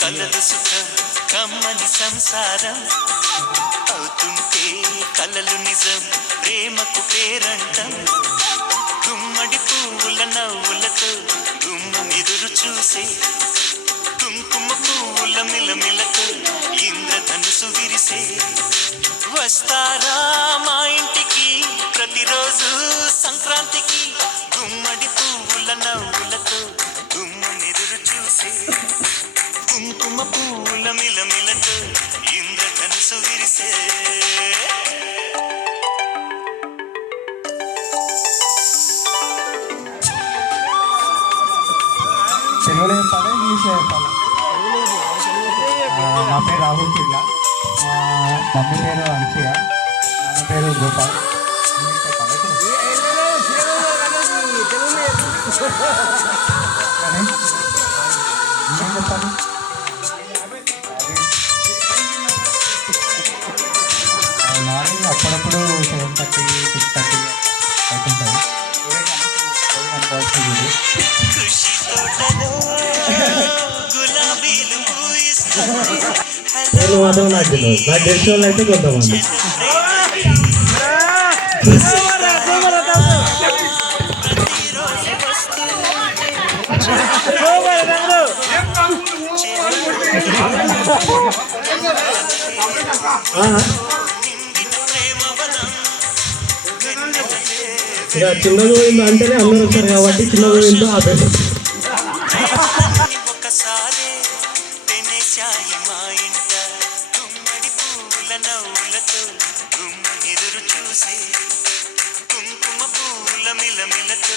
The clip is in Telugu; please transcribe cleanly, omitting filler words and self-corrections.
కలదు సుఖం కమ్మని సంసారం అవుతుంటే కలలు నిజం ప్రేమకు పేరంటం గుమ్మడి పువ్వుల నవ్వులతో గుమ్మం ఎదురు చూసే కుంకుమ పువ్వుల మిలమిలతో ఇంద్రధనుసు విరిసే వస్తారా మా ఇంటికి ప్రతిరోజు సంక్రాంతికి గుమ్మడి పువ్వుల నవ్వులతో గుమ్మం ఎదురు చూసే కుంకుమ పూల మిలమిలతో ఇంద్రధనుసు విరిసే తెలుగులో చెప్పాలి ఇంగ్లీష్లో చెప్పాలి. నా పేరు రాహుల్ చిల్లా, మమ్మీ పేరు అన్సియా, నాన్న పేరు గోపాల్. ఏం చెప్పాలి? మార్నింగ్ అప్పుడప్పుడు 7:30, 6:30 అవుతుంటుంది. నేను మాత్రం నాకు తెలియదు, నాకు తెలిసిన వాళ్ళు అయితే కొంతమంది. ఇక చిన్న గోవింద అంటేనే అందరూ వస్తారు కాబట్టి చిన్న గోవింద ఆపేది. కుంకుమ పూల మిలమిలతో